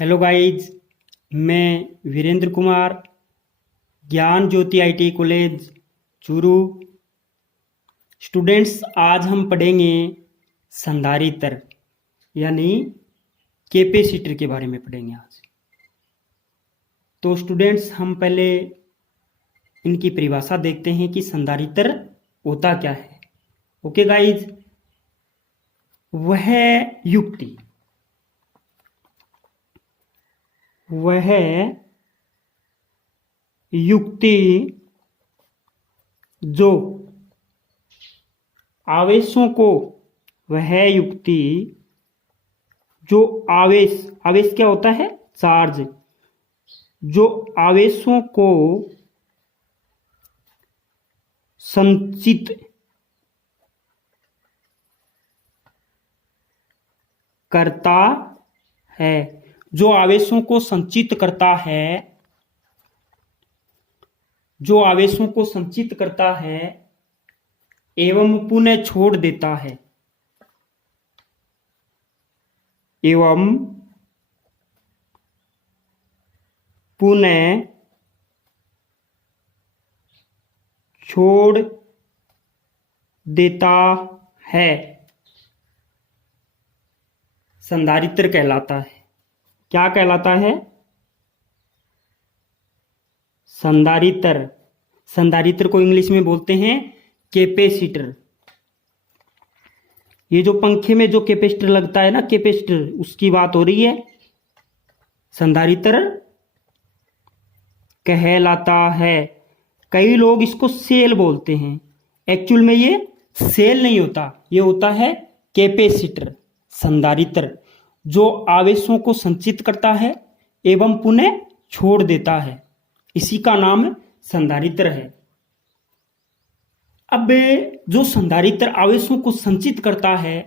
Hello guys, मैं वीरेंद्र कुमार, ज्ञान ज्योति IT college Churu. Students, आज हम पढ़ेंगे संधारित्र यानी कैपेसिटर के बारे में पढ़ेंगे आज। तो स्टूडेंट्स, हम पहले इनकी परिभाषा देखते हैं कि संधारित्र होता क्या है। ओके गाइज, वह युक्ति जो आवेशों को वह युक्ति जो आवेश क्या होता है? चार्ज। जो आवेशों को संचित करता है, जो आवेशों को संचित करता है, जो आवेशों को संचित करता है एवं पुनः छोड़ देता है, एवं पुनः छोड़ देता है, संधारित्र कहलाता है। क्या कहलाता है? संधारित्र। संधारित्र को इंग्लिश में बोलते हैं कैपेसिटर। ये जो पंखे में जो कैपेसिटर लगता है ना, कैपेसिटर, उसकी बात हो रही है। संधारित्र कहलाता है। कई लोग इसको सेल बोलते हैं। एक्चुअल में ये सेल नहीं होता, ये होता है कैपेसिटर, संधारित्र, जो आवेशों को संचित करता है एवं पुनः छोड़ देता है। इसी का नाम संधारित्र है। अब जो संधारित्र आवेशों को संचित करता है,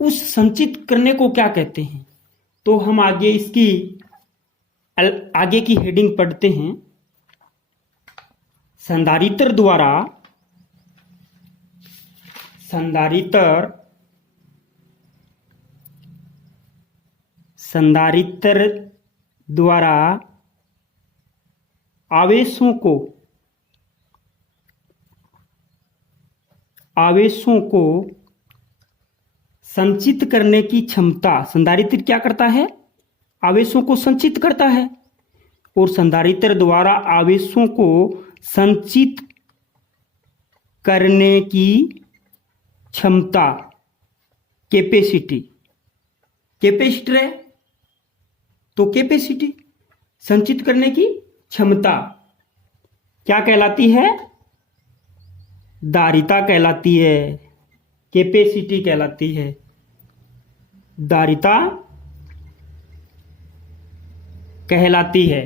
उस संचित करने को क्या कहते हैं? तो हम आगे की हेडिंग पढ़ते हैं। संधारित्र द्वारा आवेशों को संचित करने की क्षमता। संधारित्र क्या करता है? आवेशों को संचित करता है। और संधारित्र द्वारा आवेशों को संचित करने की क्षमता कैपेसिटर है। तो कैपेसिटी, संचित करने की क्षमता क्या कहलाती है? धारिता कहलाती है, कैपेसिटी कहलाती है, धारिता कहलाती है।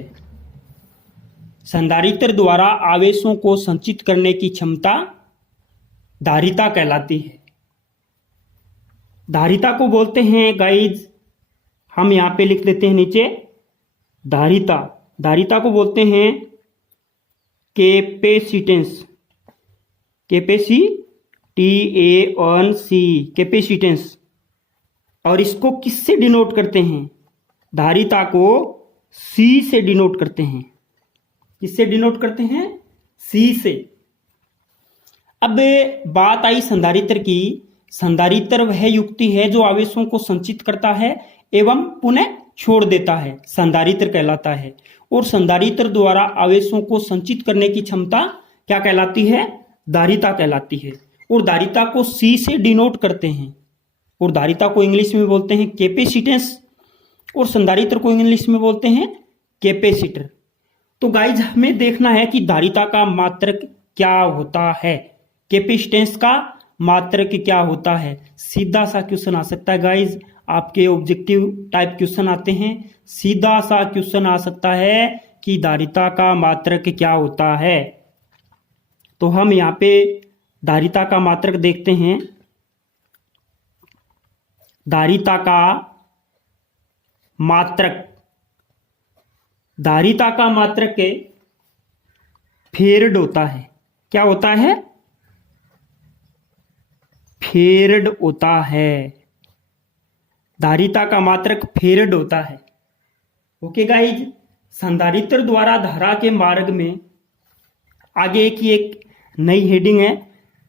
संधारित्र द्वारा आवेशों को संचित करने की क्षमता धारिता कहलाती है। धारिता को बोलते हैं गाइज, हम यहां पे लिख देते हैं नीचे, धारिता को बोलते हैं कैपेसिटेंस, कैपेसिटेंस। और इसको किससे डिनोट करते हैं? धारिता को C से डिनोट करते हैं। किससे डिनोट करते हैं? C से। अब बात आई संधारित्र की। संधारित्र वह युक्ति है जो आवेशों को संचित करता है एवं पुनः छोड़ देता है, संधारित्र कहलाता है। और संधारित्र द्वारा आवेशों को संचित करने की क्षमता क्या कहलाती है? धारिता कहलाती है। और धारिता को C से डिनोट करते हैं। और धारिता को इंग्लिश में बोलते हैं कैपेसिटेंस, और संधारित्र को इंग्लिश में बोलते हैं कैपेसिटर। तो गाइज, हमें देखना है कि धारिता का मात्रक क्या होता है, कैपेसिटेंस का मात्रक क्या होता है। सीधा सा क्वेश्चन आ सकता है गाइज, आपके ऑब्जेक्टिव टाइप क्वेश्चन आते हैं। सीधा सा क्वेश्चन आ सकता है कि धारिता का मात्रक क्या होता है। तो हम यहां पे धारिता का मात्रक देखते हैं। धारिता का मात्रक फेरड होता है। क्या होता है? फेरड होता है। धारिता का मात्रक फेरड होता है। ओके गाइज, संधारित्र द्वारा धारा के मार्ग में आगे की एक नई हेडिंग है।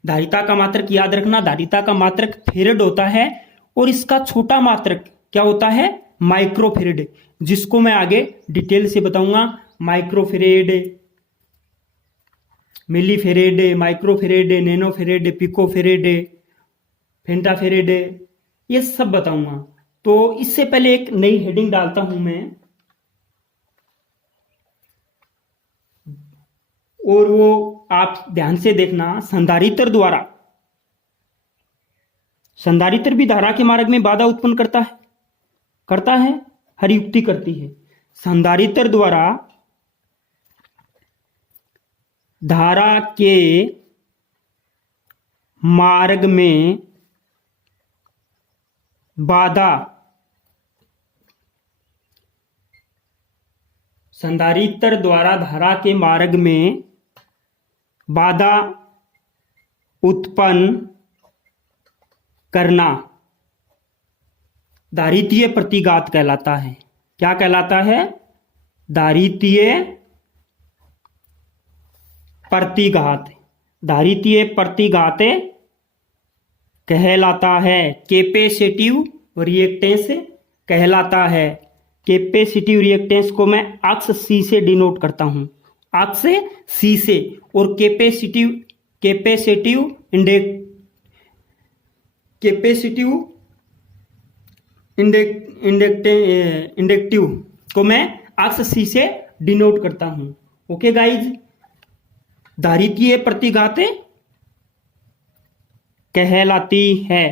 धारिता का मात्रक याद रखना, धारिता का मात्रक फेरेड होता है और इसका छोटा मात्रक क्या होता है, माइक्रोफेरेड, जिसको मैं आगे डिटेल से बताऊंगा। माइक्रोफेरेड, मिलीफेरेड, माइक्रोफेरेड, नैनोफेरेड, पिकोफेरेड, फेंटाफेरेड, ये सब बताऊंगा। तो इससे पहले एक नई हेडिंग डालता हूं मैं, और वो आप ध्यान से देखना। संधारित्र द्वारा, संधारित्र भी धारा के मार्ग में बाधा उत्पन्न करता है, हर युक्ति करती है। संधारित्र द्वारा धारा के मार्ग में बाधा, संधारित्र द्वारा धारा के मार्ग में बाधा उत्पन्न करना धारितीय प्रतिघात कहलाता है। क्या कहलाता है, धारितीय प्रतिघात, धारितीय प्रतिघात कहलाता है। कैपेसिटिव रिएक्टेंस कहलाता है। कैपेसिटिव रिएक्टेंस को मैं अक्स सी से डिनोट करता हूं, अक्स सी से। और कैपेसिटिव इंडक्टिव को मैं अक्स सी से डिनोट करता हूं। ओके गाइज, धारितीय प्रतिघात कहलाती है।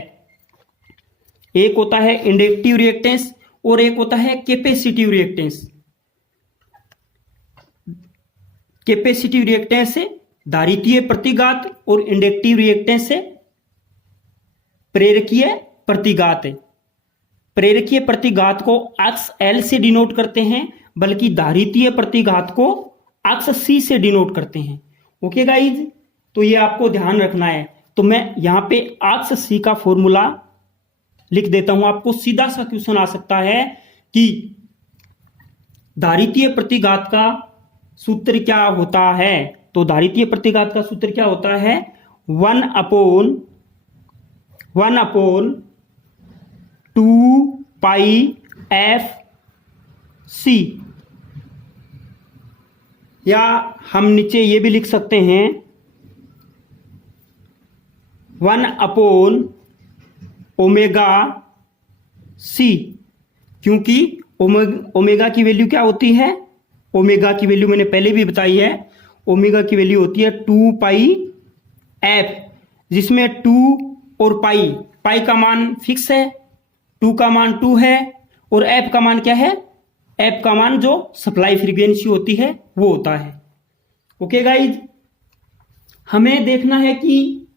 एक होता है इंडक्टिव रिएक्टेंस और एक होता है कैपेसिटिव रिएक्टेंस। कैपेसिटिव रिएक्टेंस से धारितीय प्रतिघात और इंडक्टिव रिएक्टेंस से प्रेरकीय प्रतिघात। प्रेरकीय प्रतिघात को अक्स एल से डिनोट करते हैं, बल्कि धारितीय प्रतिघात को अक्स सी से डिनोट करते हैं। ओके गाइज, तो ये आपको ध्यान रखना है। तो मैं यहां पे अक्स सी का फॉर्मूला लिख देता हूं। आपको सीधा सा क्वेश्चन आ सकता है कि धारितीय प्रतिघात का सूत्र क्या होता है। तो धारितीय प्रतिघात का सूत्र क्या होता है, 1/2πfc, या हम नीचे ये भी लिख सकते हैं 1/ωc, क्योंकि ओमेगा की वैल्यू क्या होती है, ओमेगा की वैल्यू मैंने पहले भी बताई है, ओमेगा की वैल्यू होती है 2πf, जिसमें 2 और पाई का मान फिक्स है, 2 का मान 2 है और f का मान क्या है, f का मान जो सप्लाई फ्रीक्वेंसी होती है वो होता है। ओके गाइज, हमें देखना है कि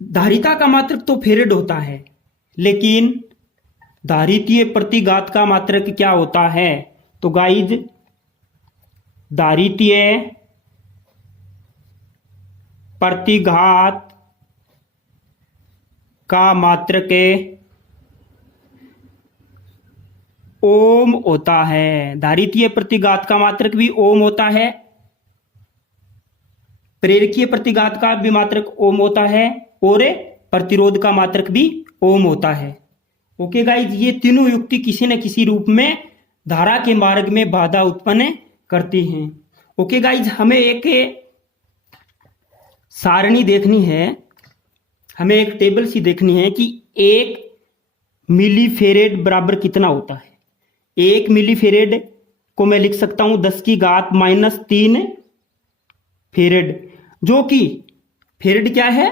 धारिता का मात्रक तो फेरेड होता है, लेकिन धारितीय प्रतिघात का मात्रक क्या होता है। तो गाइज, धारितीय प्रतिघात का मात्रक ओम होता है। धारितीय प्रतिघात का मात्रक भी ओम होता है, प्रेरकीय प्रतिघात का भी मात्रक ओम होता है और प्रतिरोध का मात्रक भी ओम होता है। ओके गाइज, ये तीनों युक्ति किसी न किसी रूप में धारा के मार्ग में बाधा उत्पन्न करती हैं। ओके गाइज, हमें एक सारणी देखनी है, हमें एक टेबल सी देखनी है कि 1 मिलीफेरेड बराबर कितना होता है। 1 मिलीफेरेड को मैं लिख सकता हूं 10⁻³ फेरेड, जो कि फेरेड क्या है,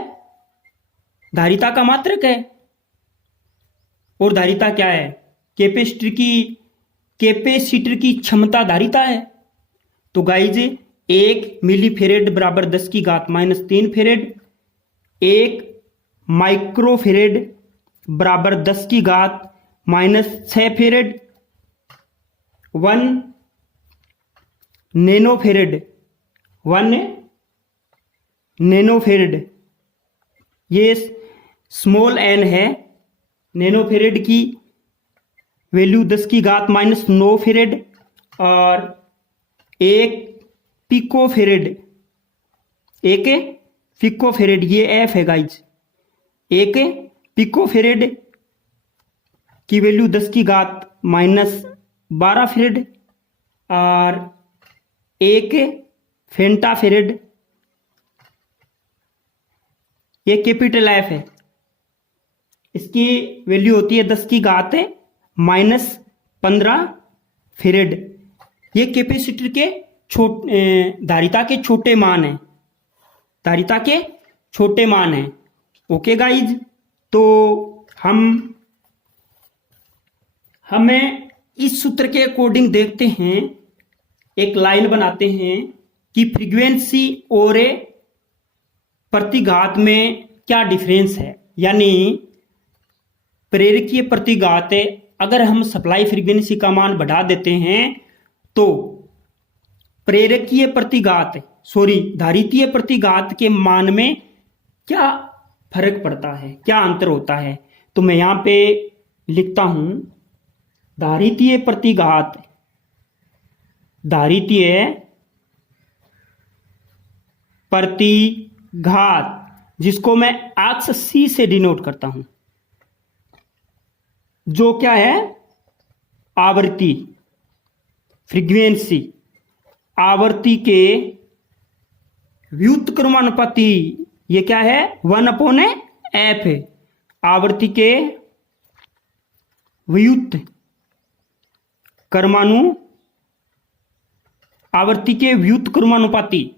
धारिता का मात्रक है, और धारिता क्या है, कैपेसिटर की क्षमता धारिता है। तो गाइज, 1 मिलीफेरेड बराबर 10⁻³ फेरेड, 1 माइक्रोफेरेड बराबर 10⁻⁶ फेरेड, 1 नैनोफेरेड, ये स्मॉल n है। नैनोफेरेड की वैल्यू 10 की घात -9 फेरेड और 1 पिको फेरेड, 1 पिको फेरेड, ये एफ है गाइज। 1 पिको फेरेड की वैल्यू 10 की घात -12 फेरेड और 1 फेंटा फेरेड, ये कैपिटल एफ है, इसकी वैल्यू होती है 10 की घात -15 फेरेड। ये कैपेसिटर के धारिता के छोटे मान है, धारिता के छोटे मान है। ओके गाइज, तो हमें इस सूत्र के अकॉर्डिंग देखते हैं, एक लाइन बनाते हैं कि फ्रीक्वेंसी और प्रतिघात में क्या डिफरेंस है। यानी प्रेरकीय प्रतिघात, अगर हम सप्लाई फ्रीक्वेंसी का मान बढ़ा देते हैं तो प्रेरकीय प्रतिघात धारितीय प्रतिघात के मान में क्या फर्क पड़ता है, क्या अंतर होता है। तो मैं यहां पे लिखता हूं धारितीय प्रतिघात, धारितीय प्रतिघात जिसको मैं अक्ष सी से डिनोट करता हूं, जो क्या है आवृत्ति, फ्रीक्वेंसी, आवृत्ति के व्युत्क्रमानुपाती, ये क्या है 1/f है। आवृत्ति के आवृत्ति के व्युत्क्रमानुपाती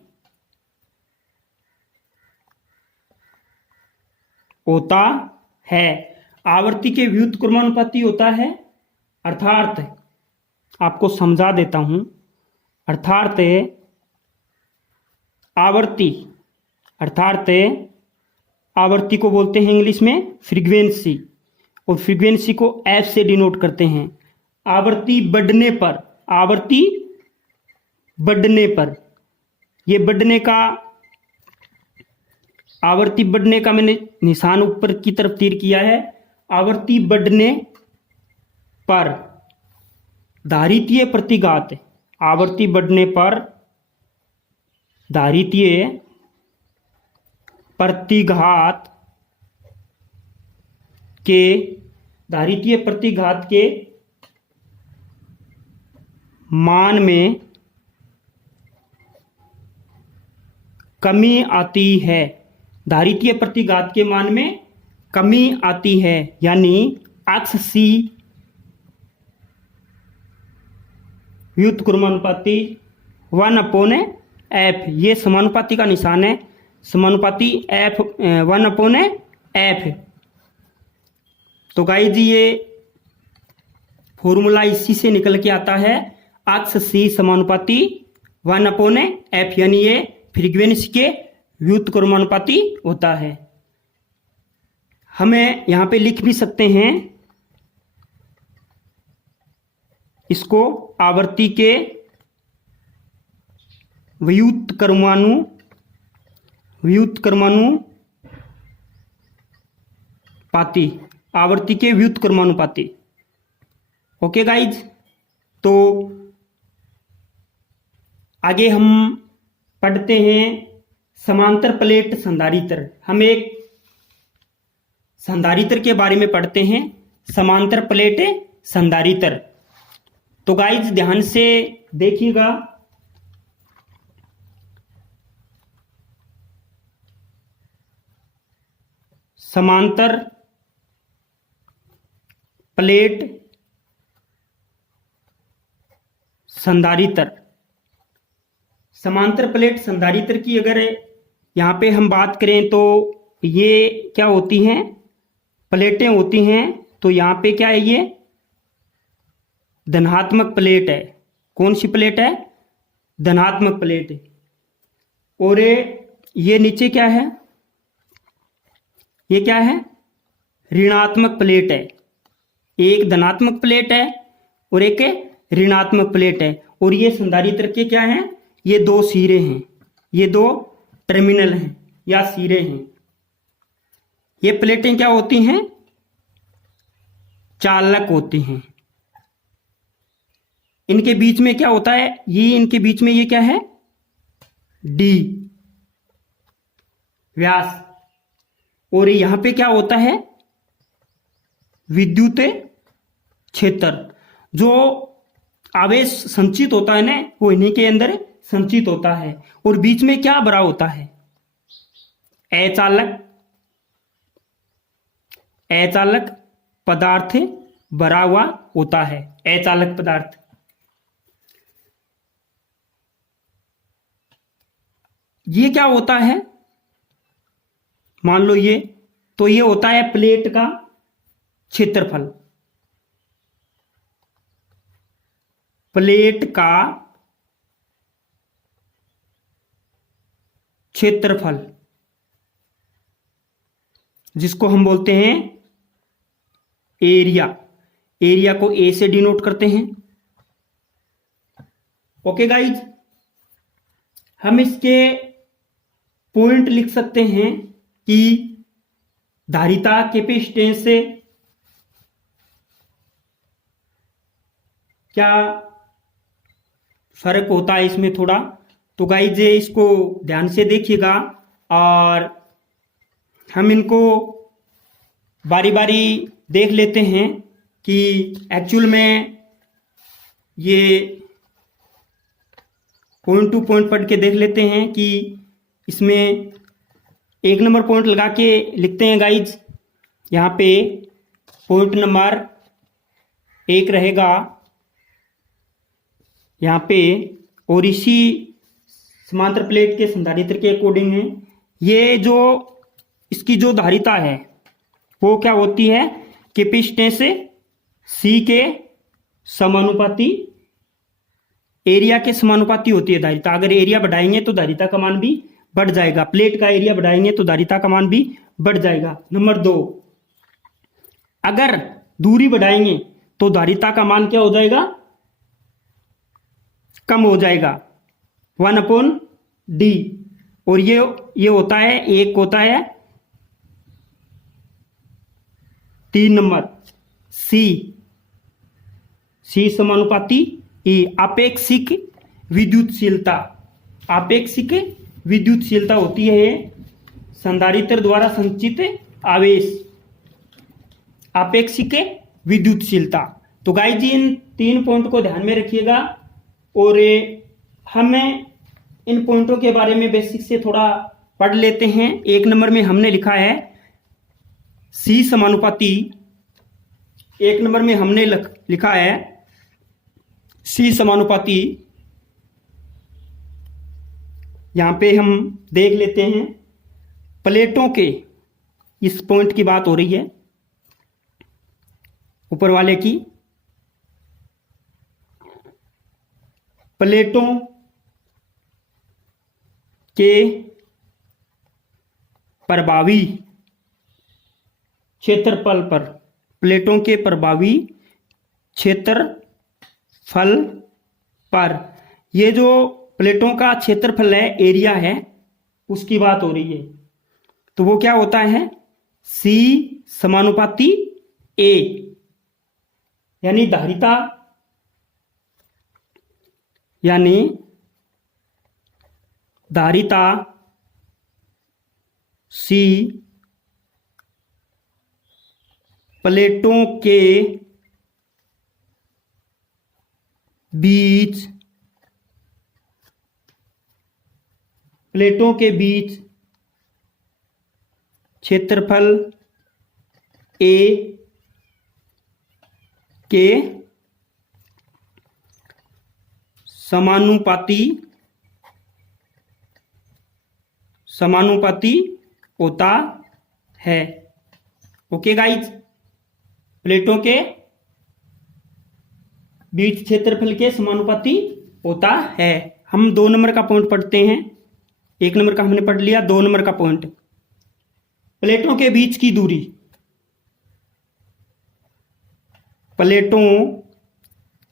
होता है, आवृत्ति के व्युत्क्रमानुपाती होता है। अर्थात आपको समझा देता हूं, अर्थात आवृत्ति को बोलते हैं इंग्लिश में फ्रीक्वेंसी, और फ्रीक्वेंसी को एफ से डिनोट करते हैं। आवृत्ति बढ़ने पर ये आवृत्ति बढ़ने का मैंने निशान ऊपर की तरफ तीर किया है। आवृत्ति बढ़ने पर धारितीय प्रतिघात, आवृत्ति बढ़ने पर धारितीय प्रतिघात के मान में कमी आती है, धारितीय प्रतिघात के मान में कमी आती है। यानी अक्ष सी व्युत्क्रमानुपाती 1/f, ये समानुपाती का निशान है, समानुपाती f 1/f। तो गाइस ये फॉर्मूला इसी से निकल के आता है, अक्ष सी समानुपाती 1/f, यानी ये फ्रीक्वेंसी के व्युत्क्रमानुपाती होता है। हमें यहां पे लिख भी सकते हैं इसको, आवृत्ति के व्युत्क्रमानुपाती, आवृत्ति के व्युत्क्रमानुपाती। ओके गाइज, तो आगे हम पढ़ते हैं समांतर प्लेट संधारित्र। हम एक संधारित्र के बारे में पढ़ते हैं, समांतर प्लेट संधारित्र। तो गाइज ध्यान से देखिएगा, समांतर प्लेट संधारित्र, समांतर प्लेट संधारित्र की अगर यहां पे हम बात करें तो ये क्या होती हैं, प्लेटें होती हैं। तो यहां पे क्या है, ये धनात्मक प्लेट है। कौन सी प्लेट है? धनात्मक प्लेट है। और ये नीचे क्या है, ये क्या है, ऋणात्मक प्लेट है। एक धनात्मक प्लेट है और एक ऋणात्मक प्लेट है। और ये संधारित्र के क्या हैं, ये दो सिरे हैं, ये दो टर्मिनल हैं या सिरे हैं। ये प्लेटें क्या होती हैं, चालक होती हैं। इनके बीच में क्या होता है, ये इनके बीच में ये क्या है, डी व्यास। और यहां पे क्या होता है, विद्युत क्षेत्र। जो आवेश संचित होता है ना, वो इन्हीं के अंदर संचित होता है। और बीच में क्या भरा होता है, अचालक पदार्थ भरा हुआ होता है, अचालक पदार्थ। ये क्या होता है, मान लो ये, तो ये होता है प्लेट का क्षेत्रफल। प्लेट का क्षेत्रफल, जिसको हम बोलते हैं एरिया। एरिया को ए से डिनोट करते हैं। ओके गाइज, हम इसके पॉइंट लिख सकते हैं कि धारिता, कैपेसिटेंस से क्या फर्क होता है इसमें थोड़ा। तो गाइज इसको ध्यान से देखिएगा और हम इनको बारी बारी देख लेते हैं कि एक्चुअल में ये पॉइंट टू पॉइंट पढ़ के देख लेते हैं कि इसमें एक नंबर पॉइंट लगा के लिखते हैं गाइज। यहाँ पे पॉइंट नंबर 1 रहेगा यहाँ पे, और इसी समांतर प्लेट के संधारित्र के अकॉर्डिंग है। ये जो इसकी जो धारिता है वो क्या होती है, कैपेसिटेंस से सी के समानुपाती, एरिया के समानुपाती होती है धारिता। अगर एरिया बढ़ाएंगे तो धारिता का मान भी बढ़ जाएगा, प्लेट का एरिया बढ़ाएंगे तो धारिता का मान भी बढ़ जाएगा। नंबर 2, अगर दूरी बढ़ाएंगे तो धारिता का मान क्या हो जाएगा, कम हो जाएगा, 1/d। और ये होता है, एक होता है 3 नंबर सी समानुपाती ई, आपेक्षिक विद्युतशीलता। आपेक्षिक विद्युतशीलता होती है संधारित्र द्वारा संचित आवेश, आपेक्षिक विद्युतशीलता। तो गाइस जी इन 3 पॉइंट को ध्यान में रखिएगा और हमें इन पॉइंटों के बारे में बेसिक से थोड़ा पढ़ लेते हैं। 1 नंबर में हमने लिखा है सी समानुपाती, 1 नंबर में हमने लिखा है सी समानुपाती। यहां पे हम देख लेते हैं प्लेटों के, इस पॉइंट की बात हो रही है ऊपर वाले की, प्लेटों के प्रभावी क्षेत्रफल पर, प्लेटों के प्रभावी क्षेत्रफल पर, ये जो प्लेटों का क्षेत्रफल है, एरिया है, उसकी बात हो रही है। तो वो क्या होता है, सी समानुपाती ए, यानी धारिता, सी प्लेटों के बीच, क्षेत्रफल ए के समानुपाती होता है। ओके गाइज, प्लेटों के बीच क्षेत्रफल के समानुपाती होता है। हम 2 नंबर का पॉइंट पढ़ते हैं। 1 नंबर का हमने पढ़ लिया, 2 नंबर का पॉइंट, प्लेटों के बीच की दूरी, प्लेटों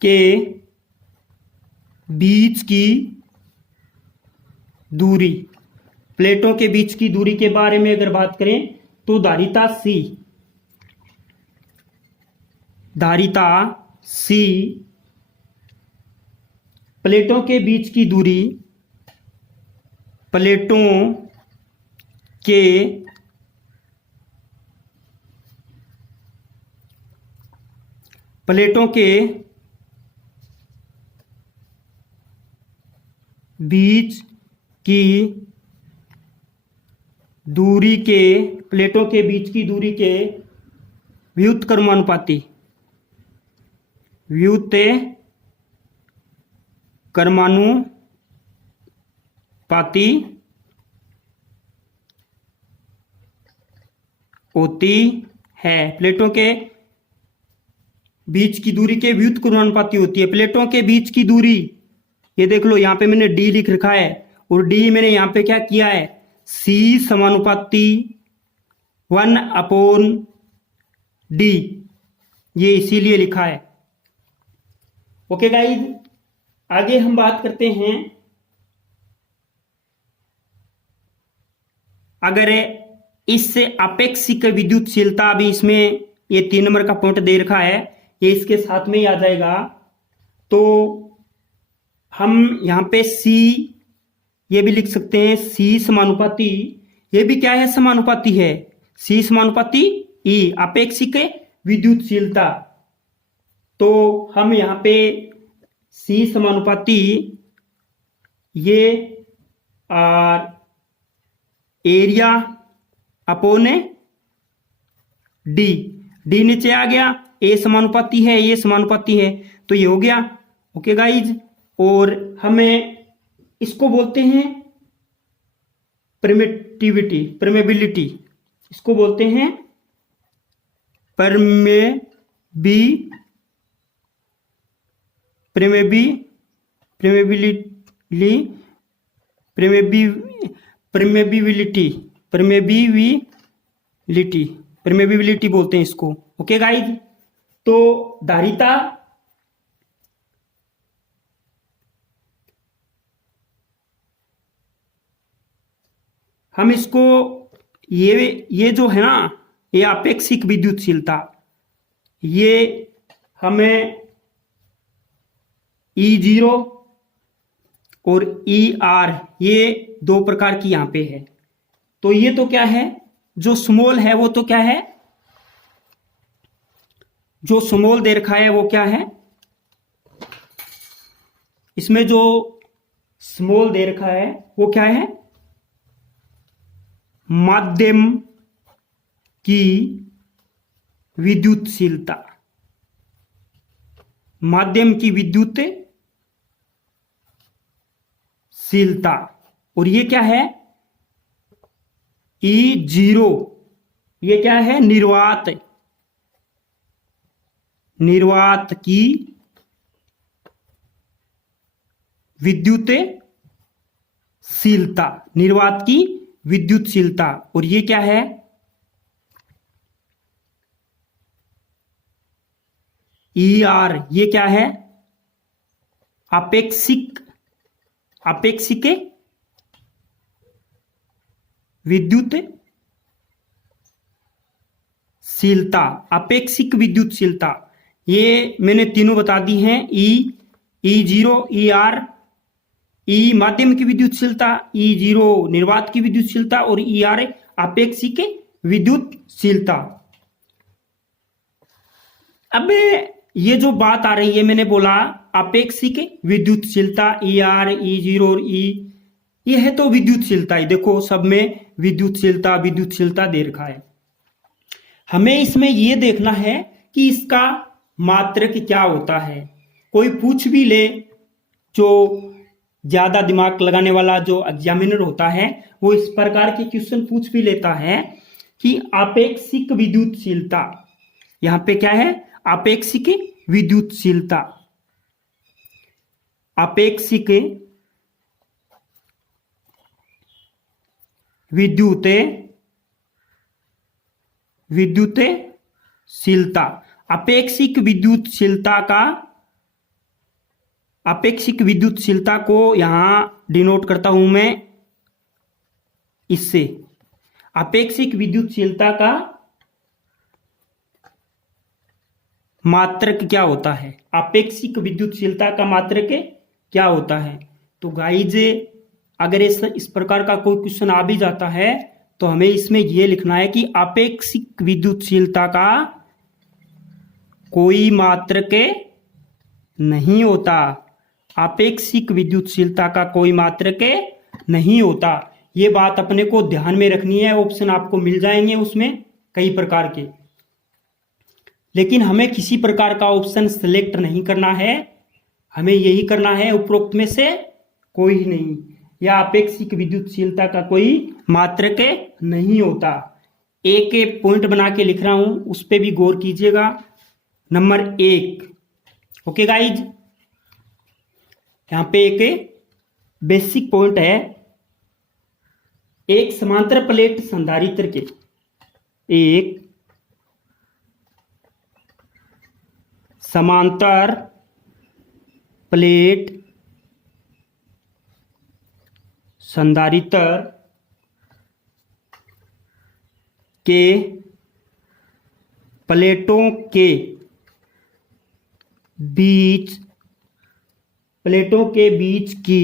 के बीच की दूरी, प्लेटों के बीच की दूरी के बारे में अगर बात करें तो धारिता सी प्लेटों के बीच की दूरी, प्लेटों के प्लेटों के बीच की दूरी के प्लेटों के बीच की दूरी के व्युत्क्रमानुपाती होती है। प्लेटों के बीच की दूरी के व्युत्क्रमानुपाती होती है। प्लेटों के बीच की दूरी, ये देख लो, यहां पे मैंने डी लिख रखा है और डी मैंने यहां पे क्या किया है, सी समानुपाती 1/d, ये इसीलिए लिखा है। ओके गाइज, आगे हम बात करते हैं, अगर इससे अपेक्षिक विद्युतशीलता, अभी इसमें ये 3 नंबर का पॉइंट दे रखा है, ये इसके साथ में ही आ जाएगा। तो हम यहां पे सी ये भी लिख सकते हैं, सी समानुपाती, ये भी क्या है, समानुपाती है, सी समानुपाती ई, अपेक्षिक विद्युतशीलता। तो हम यहां पे सी समानुपाती ये एरिया अपॉन डी, डी नीचे आ गया, ए समानुपाती है, ये समानुपाती है, तो ये हो गया। ओके गाइज, और हमें इसको बोलते हैं परमेबिलिटी, इसको बोलते हैं परमेबिलिटी बोलते हैं इसको। ओके गाइज, तो धारिता हम इसको ये जो है ना, ये अपेक्षिक विद्युतशीलता, ये हमें E0 और ER, ये 2 प्रकार की यहां पे है। तो ये तो क्या है, जो स्मॉल है वो तो क्या है, जो स्मॉल दे रखा है वो क्या है, इसमें जो स्मॉल दे रखा है वो क्या है, माध्यम की विद्युतशीलता, माध्यम की विद्युतशीलता। और ये क्या है, E0, ये क्या है, निर्वात की विद्युतशीलता, निर्वात की विद्युतशीलता। और ये क्या है, ER, ये क्या है, अपेक्षिक विद्युतशीलता, अपेक्षिक विद्युतशीलता। ये मैंने तीनों बता दी हैं, E0, ER, E माध्यम की विद्युतशीलता, E0 निर्वात की विद्युतशीलता और ER अपेक्षिक विद्युतशीलता। अब ये जो बात आ रही है, मैंने बोला अपेक्षिक विद्युतशीलता, ER, E0 और E, ये है तो विद्युतशीलता ही, देखो सब में विद्युतशीलता दे रखा है। हमें इसमें ये देखना है कि इसका मात्रक क्या होता है। कोई पूछ भी ले, जो ज्यादा दिमाग लगाने वाला जो एग्जामिनर होता है, वो इस प्रकार के क्वेश्चन पूछ भी लेता है कि अपेक्षिक विद्युतशीलता, यहां पे क्या है, अपेक्षिक विद्युतशीलता, अपेक्षिक विद्युतशीलता, अपेक्षिक विद्युतशीलता को यहां डिनोट करता हूं मैं इससे। अपेक्षिक विद्युतशीलता का मात्रक क्या होता है, अपेक्षिक विद्युतशीलता का मात्रक क्या होता है। तो गाइज अगर इस प्रकार का कोई क्वेश्चन आ भी जाता है तो हमें इसमें यह लिखना है कि आपेक्षिक विद्युतशीलता का कोई मात्रक नहीं होता। आपेक्षिक विद्युतशीलता का कोई मात्रक नहीं होता। ये बात अपने को ध्यान में रखनी है। ऑप्शन आपको मिल जाएंगे उसमें कई प्रकार के, लेकिन हमें किसी प्रकार का ऑप्शन सिलेक्ट नहीं करना है। हमें यही करना है उपरोक्त में से कोई ही नहीं, या अपेक्षिक विद्युतशीलता का कोई मात्रक नहीं होता। एक एक पॉइंट बना के लिख रहा हूं, उस पर भी गौर कीजिएगा। नंबर 1, ओके गाइज, यहां पे एक बेसिक पॉइंट है। एक समांतर प्लेट संधारित्र के एक समांतर प्लेट संधारित्र के प्लेटों के बीच की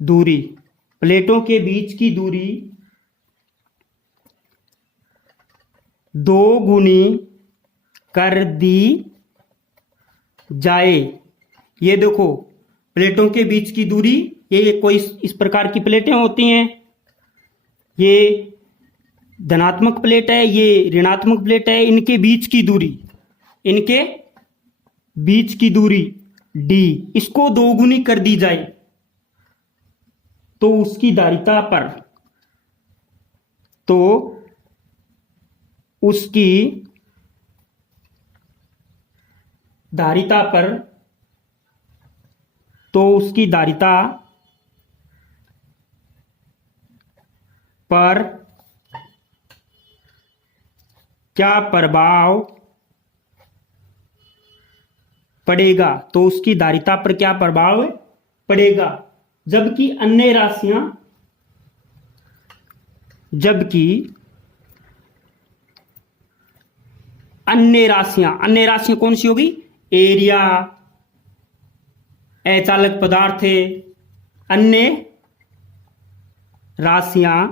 दूरी, प्लेटों के बीच की दूरी 2 गुनी कर दी जाए। ये देखो, प्लेटों के बीच की दूरी, ये कोई इस प्रकार की प्लेटें होती हैं। ये धनात्मक प्लेट है, ये ऋणात्मक प्लेट है। इनके बीच की दूरी d, इसको 2 गुनी कर दी जाए तो उसकी धारिता पर क्या प्रभाव पड़ेगा। तो उसकी धारिता पर क्या प्रभाव पड़ेगा। जबकि अन्य राशियां कौन सी होगी। एरिया, अचालक पदार्थ, अन्य राशियां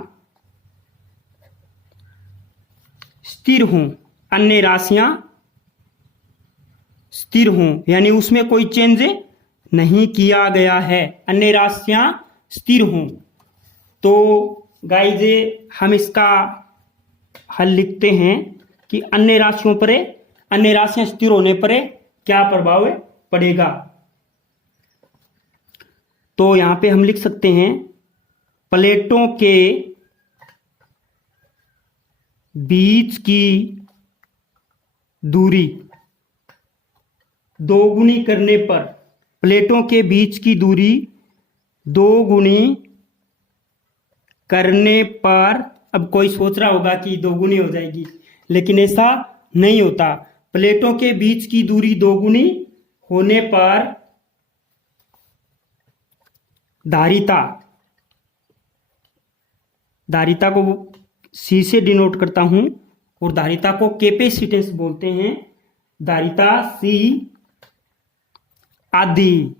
स्थिर हों, यानी उसमें कोई चेंज नहीं किया गया है, अन्य राशियां स्थिर हों। तो गाइज हम इसका हल लिखते हैं कि अन्य राशियां स्थिर होने पर क्या प्रभाव पड़ेगा। तो यहां पे हम लिख सकते हैं प्लेटों के बीच की दूरी 2 गुनी करने पर, प्लेटों के बीच की दूरी 2 गुनी करने पर, अब कोई सोच रहा होगा कि 2 गुनी हो जाएगी, लेकिन ऐसा नहीं होता। प्लेटों के बीच की दूरी 2 गुनी होने पर धारिता को C से डिनोट करता हूं, और धारिता को कैपेसिटेंस बोलते हैं। धारिता C आदि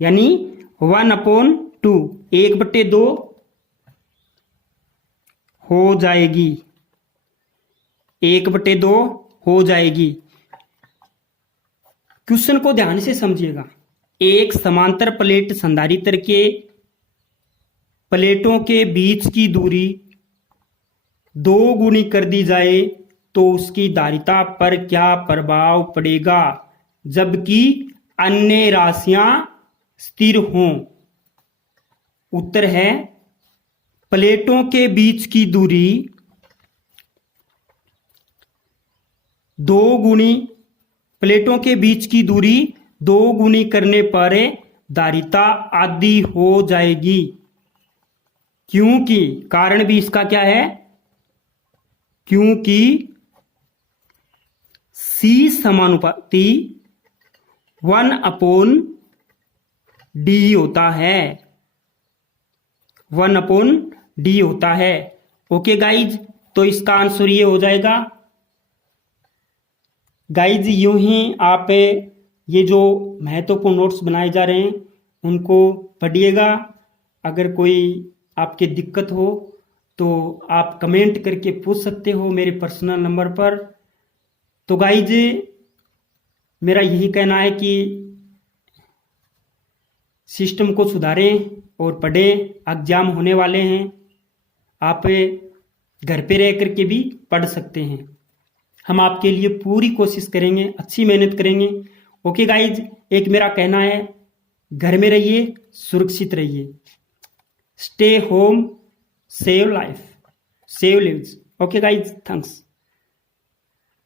यानी 1/2, 1/2 हो जाएगी, 1/2 हो जाएगी। क्वेश्चन को ध्यान से समझिएगा। एक समांतर प्लेट संधारित्र के प्लेटों के बीच की दूरी 2 गुनी कर दी जाए तो उसकी धारिता पर क्या प्रभाव पड़ेगा, जबकि अन्य राशियां स्थिर हों। उत्तर है प्लेटों के बीच की दूरी 2 गुनी, प्लेटों के बीच की दूरी 2 गुनी करने पर धारिता आधी हो जाएगी। क्योंकि कारण भी इसका क्या है, क्योंकि C समानुपाती 1/d होता है, 1/d होता है। ओके गाइज, तो इसका आंसर ये हो जाएगा। गाइज यूं ही आप ये जो महत्वपूर्ण नोट्स बनाए जा रहे हैं उनको पढ़िएगा। अगर कोई आपके दिक्कत हो तो आप कमेंट करके पूछ सकते हो मेरे पर्सनल नंबर पर। तो गाइज मेरा यही कहना है कि सिस्टम को सुधारें और पढ़ें। एग्जाम होने वाले हैं, आप घर पे रह करके भी पढ़ सकते हैं। हम आपके लिए पूरी कोशिश करेंगे, अच्छी मेहनत करेंगे। ओके गाइज, एक मेरा कहना है, घर में रहिए, सुरक्षित रहिए। Stay home, save life, save lives. Okay guys, thanks.